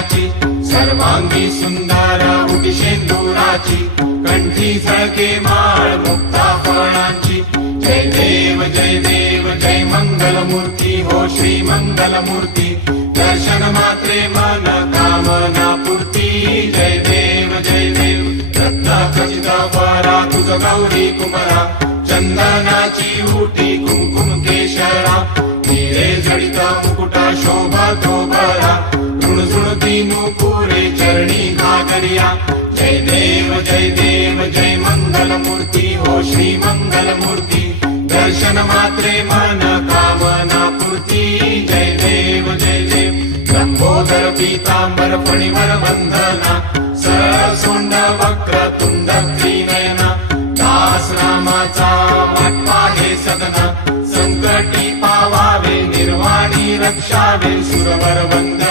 केशाची सर्वांगी सुंदर उटी शेंदुराची कंठी झळके माळ मुक्ता फळांची जय देव जय मंगलमूर्ती हो श्री मंगलमूर्ती दर्शन मात्रे मन कामना पूर्ती जय देव रत्नाखचित वरा तुझ गौरी कुमरा चंदनाची उटी कुंकुम केशरा हिरे जडित मुकुटा शोभा तो बरा ऋणझुणती नुपुरे चरणी घागरिया जय देव जय मंगलमूर्ती हो श्री मंगलमूर्ती दर्शन मात्रे मन कामना पूर्ती जय देव लंबोदर पीतांबर फणीवर बंधना सरळ सोंड वक्र तुंड त्रिनयना दास रामाचा वाटपा हे सदना संकटी पावावे निर्वाणी रक्षावे सुरवर वंदना